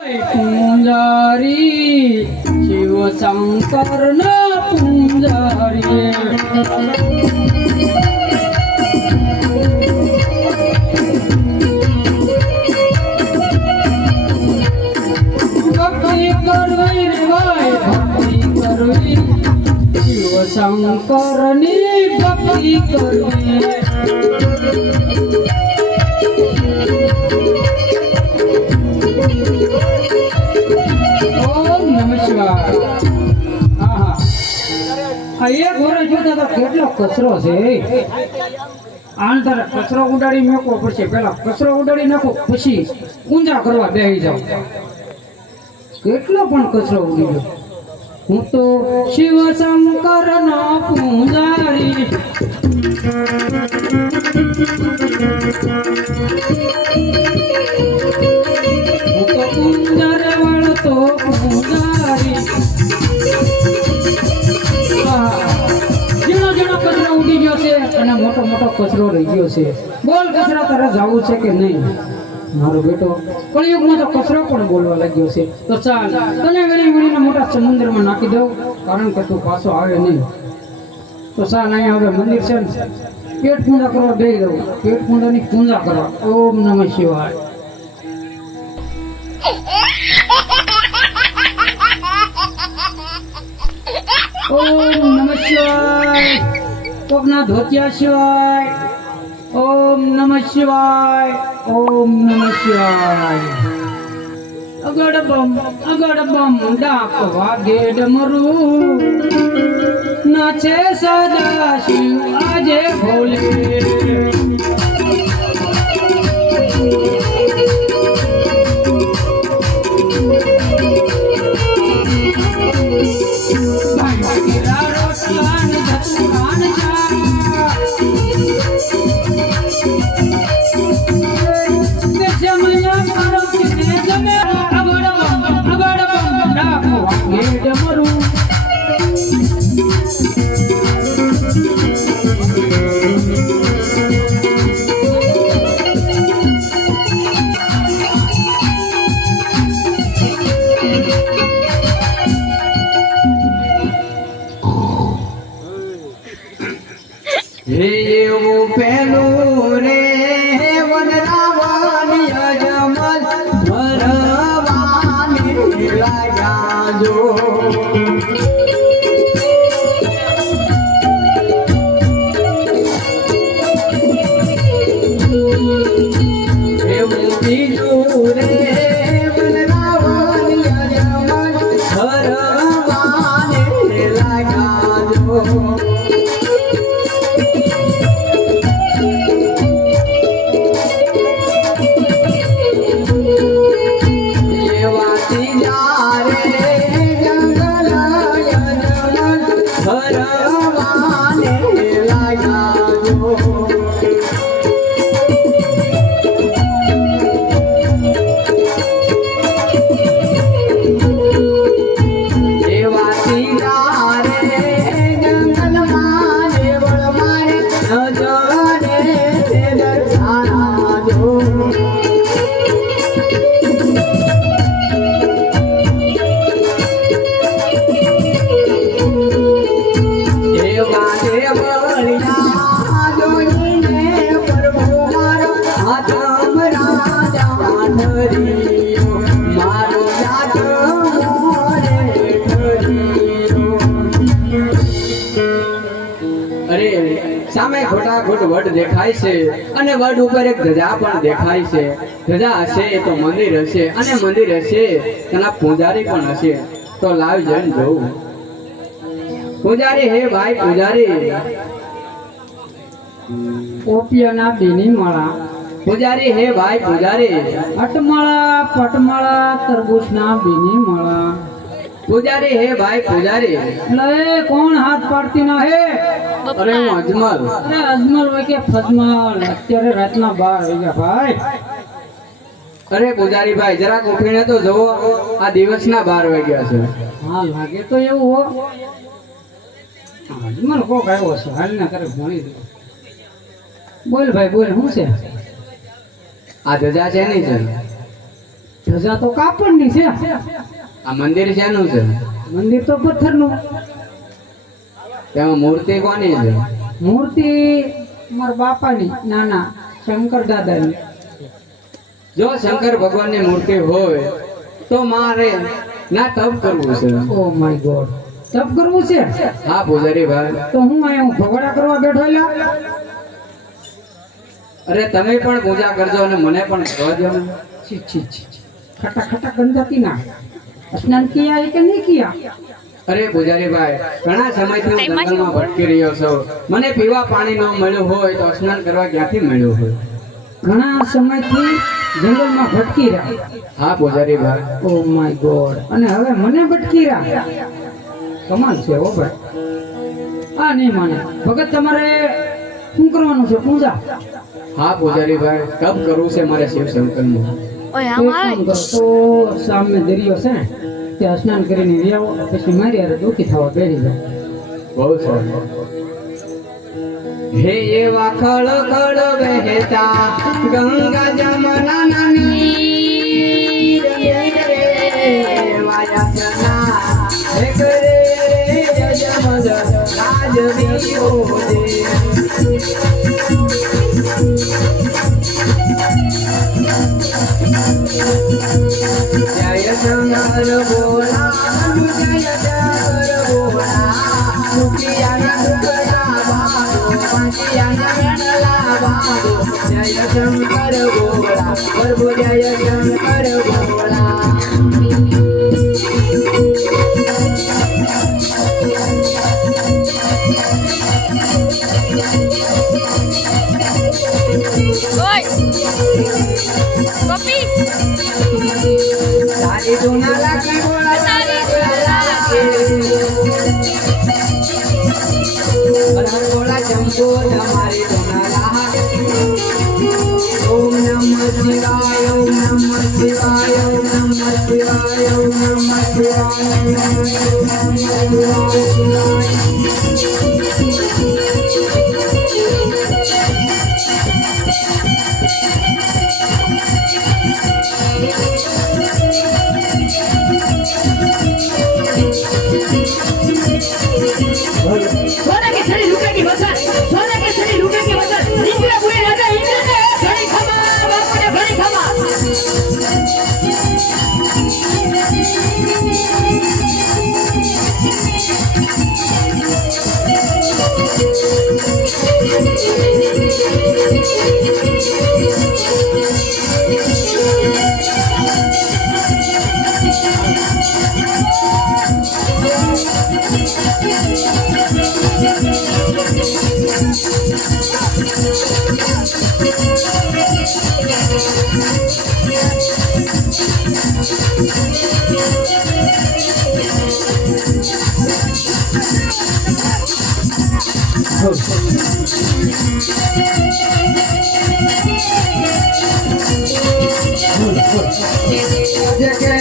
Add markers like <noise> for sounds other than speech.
પૂંજારી શિવ શંકર ના પુંજારી શંકરની ભક્તિ કરવી. એક વર્ષ જોતા તો કેટલો કચરો છે આન તારે કચરો ઉડાડી નાખવો પડશે. પેલા કચરો ઉડાડી નાખો, પછી ઊંઝા કરવા બેસી જાવ કેટલો પણ કચરો ઉડી ગયો. હું તો શિવ શંકર નો પૂજારી. મોટો મોટો કચરો રહી ગયો છે. બોલ કચરા તારે જવું છે કે નહીં? મારો બેટો કળિયુગમાં તો કચરો પણ બોલવા લાગ્યો છે. તો ચાલ તને વીણી વીણીને મોટા સમુદ્રમાં નાખી દઉં કારણ કે તું પાછો આવે નહીં. તો ચાલ અહીંયા હવે મંદિર છે ને. પેટ પૂજા કરવા દઈ દઉં પેટ પૂજાની પૂજા કરવા ઓમ નમઃ શિવાય. <laughs> ઓમ નમઃ શિવાય. કોકના ધોતિયા સિવાય, ઓમ નમ શિવાય, ઓમ નમ શિવાય. અગડ બમ અગડ બમ, ડાક વાગે ડમરું. નાચે સદા શિવ, આજે ભોલે. લાગ્યા અરે સામે ખોટા ખોટ વડ દેખાય છે અને વડ ઉપર એક ધજા પણ દેખાય છે. ધજા હશે તો મંદિર હશે અને મંદિર હશે તેના પૂજારી પણ હશે. તો લાવ જઈને જોઉં. પૂજારી હે ભાઈ પૂજારી. ઓપિયાના બેની માળા. પૂજારી હે ભાઈ પૂજારી. અટમાળા પટમાળા તરબૂચના બેની માળા. પૂજારી હે ભાઈ પૂજારી લે કોણ હાથ પાડતી ના હે? અરે હું અજમલ. અરે અજમલ હોય કે ફજમલ અત્યારે રાતના બાર વાગ્યા ભાઈ. અરે પૂજારી ભાઈ જરાક ઉઠીને તો જવો આ દિવસના બાર વાગ્યા છે. હા લાગે તો એવું હો. અજમલ કોક આવ્યો છે હાલ ના કરે ભણી દો. બોલ ભાઈ બોલ શું છે? આ ધજા છે નહીં છે ધજા તો કાપડની છે. આ મંદિર શેનું છે? મંદિર તો પથ્થરનું. તેમાં મૂર્તિ કોની છે? મૂર્તિ મારા બાપાની નાના શંકર દાદાની. જો શંકર ભગવાનની મૂર્તિ હોય તો મારે ના તપ કરવું છે. Oh my God. તપ કરવું છે? હા પૂજારી ભાઈ. તો હું અહીંયા હું ભગવાડા કરવા બેઠો એલા અરે તમે પણ પૂજા કરજો અને મને પણ કરવા દો ને છી છી છી. ખટા ખટા ગંદકી ના. સ્નાન કિયા હે કે નહીં કિયા? અરે પૂજારી ભાઈ ઘણા સમયથી હું જંગલમાં ભટકી રહ્યો છું. મને પીવા પાણી ન મળ્યું હોય તો સ્નાન કરવા ક્યાંથી મળ્યું હોય? ઘણા સમયથી જંગલમાં ભટકી રહ્યા. હા પૂજારી ભાઈ ઓ માય ગોડ અને હવે મને ભટકી રહ્યા. કમાલ છે ઓ ભાઈ. આ નહીં માને. ભગત તમારે શું કરવાનું છે? પૂજા. હા પૂજારી ભાઈ તપ કરવું છે મારે શિવ શંકરનું તો સામે દરિયો છે ને ત્યાં સ્નાન કરીને લઈ પછી મારી યાર દુઃખી થવા બેસી જાઓ બહુ સારું હે એવા ખળ ખળ વહેતા ગંગા જમના નાની રે વાયસના હે કરે રે જમદ રાજવીઓ દે જય શંકર બોલા પ્રભુ જય શંકર બોલા બોલા ચંપો જે કરે તે